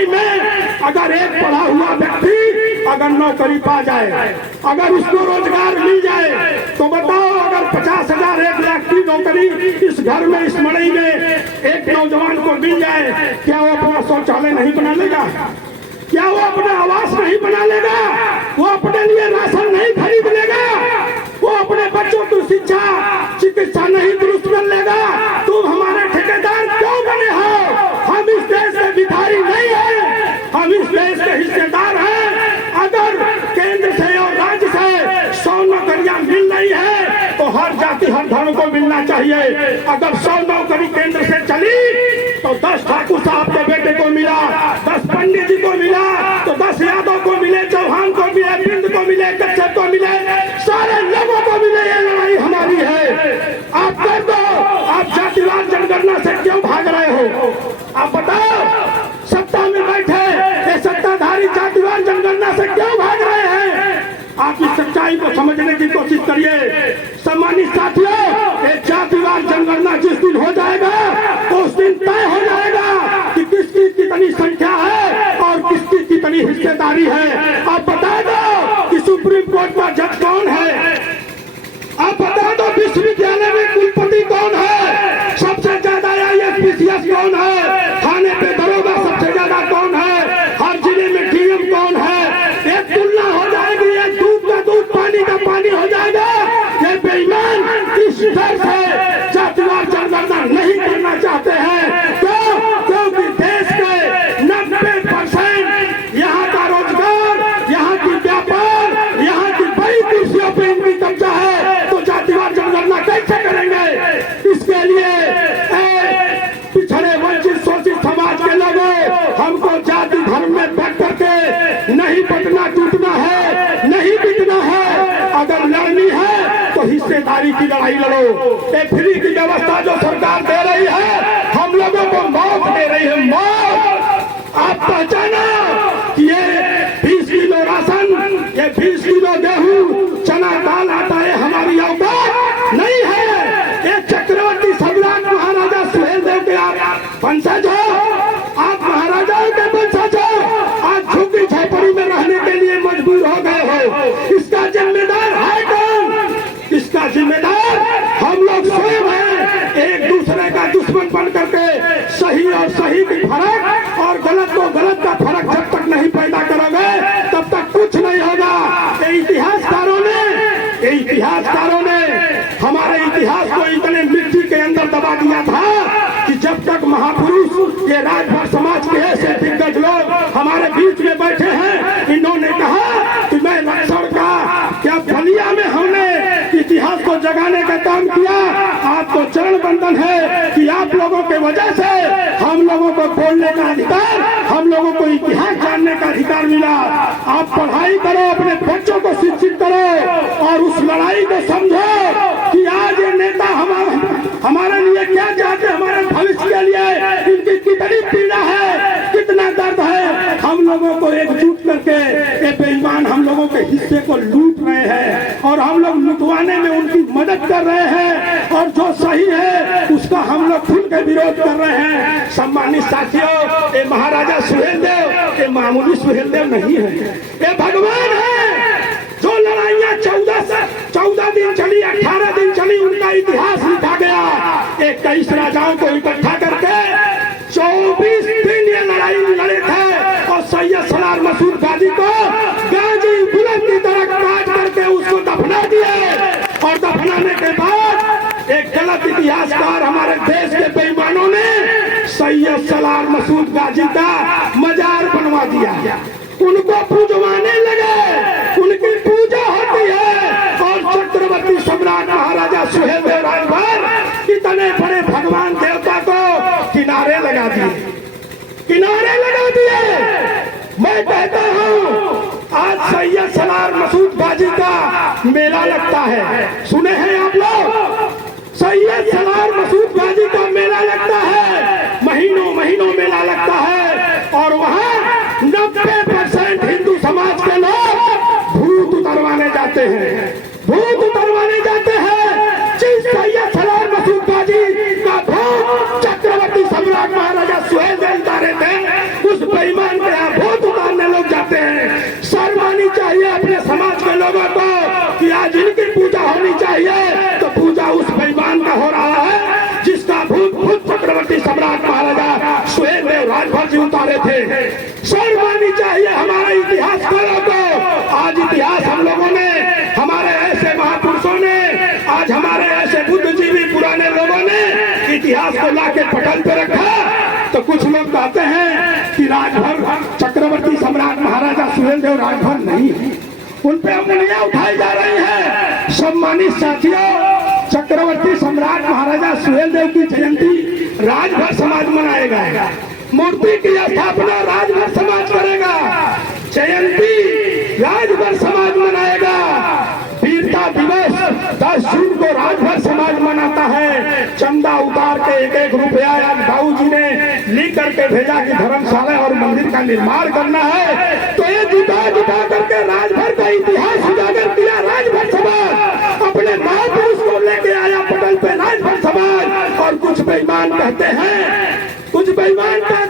नौकरी में अगर एक पढ़ा हुआ व्यक्ति अगर नौकरी पा जाए, अगर उसको रोजगार मिल जाए, तो बताओ अगर 50,000 1 लाख की नौकरी इस घर में, इस मड़ई में एक नौजवान को मिल जाए, क्या वो अपना शौचालय नहीं बना लेगा? क्या वो अपना आवास नहीं बना लेगा? वो अपने लिए राशन नहीं खरीद लेगा? वो अपने बच्चों की शिक्षा चिकित्सा नहीं दुरुस्त कर लेगा? तुम हमारे ठेकेदार क्यों बने हो? हम इस देश के भिखारी नहीं है, हम इस देश के हिस्सेदार हैं। अगर केंद्र से और राज्य से 100 नौकरियां मिल रही है तो हर जाति हर धर्म को मिलना चाहिए। अगर 100 नौकरी केंद्र से चली तो 10 ठाकुर साहब के बेटे को मिला, 10 पंडित जी को मिला, तो 10 यादव को मिले, चौहान को मिले, बिंद को मिले, कच्छप को मिले, सारे लोगों को मिले। ये लड़ाई हमारी है। आप कर दो। आप जातिवाद जनगणना से क्यों भाग रहे हो? आप बताओ, सत्ता में बैठे ये सत्ताधारी जातिवाद जनगणना से क्यों भाग रहे हैं? आप इस सच्चाई को समझने की कोशिश करिए। सम्मानित साथियों, ये जातिवाद जनगणना जिस दिन हो जाएगा तो उस दिन तय हो जाएगा कि किसकी कितनी संख्या है और किसकी कितनी हिस्सेदारी है। आप बता दो कि सुप्रीम कोर्ट का जज कौन है? आप बता दो विश्वविद्यालय में कुलपति कौन है? सबसे ज्यादा IAS कौन है? थाने पे दरोगा सबसे ज्यादा कौन है? हर जिले में DM कौन है? एक तुलना हो जाएगी, एक दूध का दूध पानी का पानी हो जाएगा। ये बेईमान इस डर से जातिवाद जनगणना नहीं करना चाहते हैं। क्योंकि देश के 90% यहाँ का रोजगार, यहाँ की व्यापार, यहाँ की बड़ी कुर्सियों पे इनकी कब्जा है, तो जातिवाद जनगणना कैसे करेंगे? इसके लिए पिछड़े वंचित शोषित समाज के लोगों, हमको जाति धर्म में बैठ करके नहीं बटना टूटना है, नहीं बिकना है। अगर लड़नी है तो हिस्सेदारी की लड़ाई लड़ो। ये फ्री की व्यवस्था जो सरकार दे रही है, हम लोगों को मौत दे रही है, मौत। आप पहचाना कि ये 20 किलो राशन, ये 20 किलो गेहूं, चना दाल आता है, हमारी औकात नहीं है। ये चक्रवर्ती सम्राट महाराजा सुहेलदेव के आप वंशज हो, आप महाराजाओं के वंशज हो, आज झुग्गी झोपड़ी में रहने के लिए मजबूर हो गए हो। इसका जिम्मेदार है कौन? इसका जिम्मेदार हम लोग स्वयं हैं। एक दूसरे का दुश्मन बन करके सही और सही की फर्क और गलत को गलत का फर्क जब तक नहीं पैदा करोगे तब तक कुछ नहीं होगा। ये इतिहासकारों ने हमारे इतिहास को इतने मिट्टी के अंदर दबा दिया था कि जब तक महापुरुष ये राजभर समाज के ऐसे दिग्गज लोग हमारे बीच में बैठे हैं, इन्होंने कहा कि मैं रक्षण का क्या बलिया में हमने इतिहास को जगाने का काम किया। आपको चरण बंधन है कि आप लोगों के वजह से हम लोगों को बोलने का अधिकार, हम लोगों को इतिहास जानने का अधिकार मिला। आप पढ़ाई करो, अपने बच्चों को शिक्षित करो और उस लड़ाई को समझो कि आज ये नेता हमारे लिए क्या चाहते, हमारे भविष्य के लिए इनकी कितनी पीड़ा है, कितना दर्द है। हम लोगों को एकजुट करके ये बेईमान हम लोगों के हिस्से को लूट रहे हैं और हम लोग लुटवाने में उनकी मदद कर रहे हैं और जो सही है उसका हम लोग खुल के विरोध कर रहे हैं। सम्मानित साथियों, ये महाराजा सुहेलदेव ये मामूली सुहेलदेव नहीं है, ये भगवान है। जो लड़ाइयाँ 14 दिन चली, 18 दिन चली, उनका इतिहास लिखा गया। 21 राजाओं को इकट्ठा करके 24 दिन ये लड़ाई लड़े थे और सैयद सलार मसूद गाजी को गाजी बुलंद की तरह काट करके उसको दफना दिए और दफनाने के बाद एक गलत इतिहासकार हमारे देश के बेईमानों ने सैयद सलार मसूद गाजी का मजार बनवा दिया। उनको पूजवाने लगे, उनकी पूजा होती है और चक्रवर्ती सम्राट महाराजा सुहेलदेव राजभर इतने बड़े भगवान देवता को किनारे लगा दिए, किनारे लगा दिए। मैं कहता हूँ आज सैयद सलार मसूद गाजी का मेला लगता है, सुने हैं आप लोग? सैयद सलार मसूद गाजी का मेला लगता है, महीनों महीनों मेला लगता है और वहाँ 90% हिंदू समाज के लोग भूत उतरवाने जाते हैं, भूत उतरवाने जाते हैं। जिस सैयद सलार मसूद गाजी का भूत चक्रवर्ती सम्राट महाराजा सुहेलदेव उतारे थे, उस बेईमान होनी चाहिए तो पूजा उस बेईमान का हो रहा है जिसका भूत चक्रवर्ती सम्राट महाराजा सुहेल देव राजभर जी उतारे थे। शर्म आनी चाहिए हमारे इतिहासकारों को। आज इतिहास हम लोगों ने, हमारे ऐसे महापुरुषों ने, आज हमारे ऐसे बुद्धिजीवी पुराने लोगों ने इतिहास को लाके पटल पे रखा। तो कुछ लोग कहते हैं कि राजभर चक्रवर्ती सम्राट महाराजा सुहेल देव राजभर नहीं है, उन पे उंगलियां उठाई जा रही है। सम्मानित साथियों, चक्रवर्ती सम्राट महाराजा सुहेल देव की जयंती राजभर समाज मनाएगा, मूर्ति की स्थापना राजभर समाज करेगा, जयंती राजभर समाज मनाएगा, वीरता दिवस 10 जून को राजभर समाज मनाता है। चंदा उतार के 1-1 रुपया बाबू जी ने लिख करके भेजा कि धर्मशाला और मंदिर का निर्माण करना है, तो ये जुटा करके राजभर का इतिहास उजागर किया। राजभर समाज अपने महापुरुष को लेके आया पटल पे राजभर समाज। और कुछ बेईमान कहते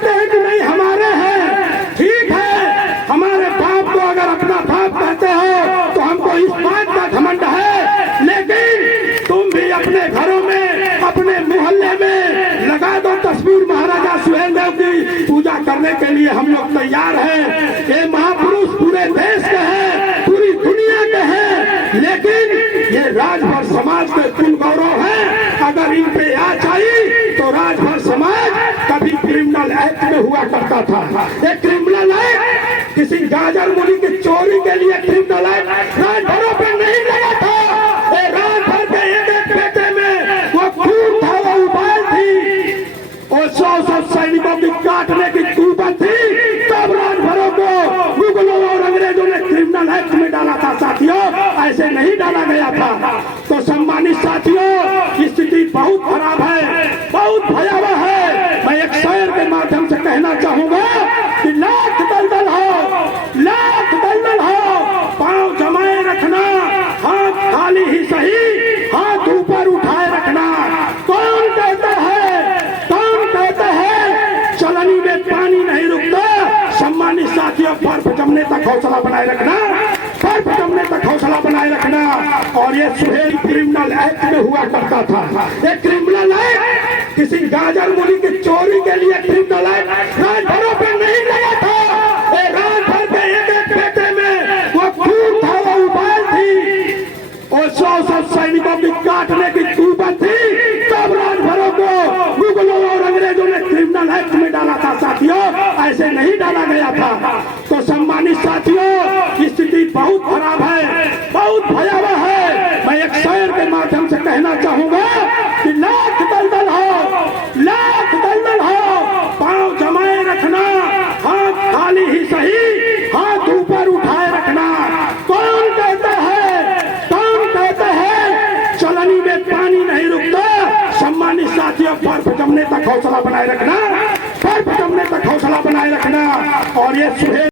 हैं कि नहीं हमारे हैं, ठीक है, हमारे बाप को अगर अपना बाप कहते हो तो हमको इस बात का घमंड है, लेकिन तुम भी अपने घरों में, अपने मोहल्ले में लगा दो तस्वीर महाराजा सुहेल देव की। पूजा करने के लिए हम लोग तैयार हैं। ये महापुरुष पूरे देश के हैं, पूरी दुनिया के हैं, लेकिन ये राजभर समाज के कुल गौरव है। अगर इन पे आ चाहिए तो राजभर समाज कभी क्रिमिनल एक्ट में हुआ करता था। ये क्रिमिनल एक्ट किसी गाजर मूली की चोरी के लिए क्रिमिनल एक्ट राजभरों पे नहीं लगा था। ये राजभर के एक बेटे में वो खून था, वो उबाल थी, और 100 सैनिकों की काटने की कुर्बत थी, तब राजभरों को मुगलों और अंग्रेजों ने क्रिमिनल एक्ट में डाला था। साथियों, ऐसे नहीं डाला गया था। तो सम्मानित साथियों, स्थिति बहुत खराब है, बहुत भयावह है। मैं एक शेर के माध्यम से कहना चाहूंगा कि लाख दलदल हो, पांव जमाए रखना, हाथ खाली ही सही, हाथ ऊपर उठाए रखना। कौन कहता है चलनी में पानी नहीं रुकता। सम्मानित साथियों, बर्फ जमने तक हौसला बनाए रखना, बर्फ जमने तक हौसला बनाए रखना। और ये सुहेल क्रिमिनल एक्ट में हुआ करता था। ये क्रिमिनल एक्ट किसी गाजर मूली की चोरी के लिए क्रिमिनल एक्ट राजभरों पे नहीं लगा था। ये राजभर के एक बेटे में वो खून था, वो उबाल थी, और 100 सैनिकों की काटने की कुर्बत थी, तब राजभरों को मुगलों और अंग्रेजों ने क्रिमिनल एक्ट में डाला था। साथियों, ऐसे नहीं डाला गया था। तो सम्मानित साथियों, स्थिति बहुत खराब है, बहुत भयावह है। मैं एक शेर के माध्यम से कहना चाहूंगा कि लाख दलदल हो, पांव जमाए रखना, हाथ खाली ही सही, हाथ ऊपर उठाए रखना। कौन कहता है चलनी में पानी नहीं रुकता। सम्मानित साथियों, बर्फ जमने तक हौसला बनाए रखना, बर्फ जमने तक हौसला बनाए रखना। और ये सुहेल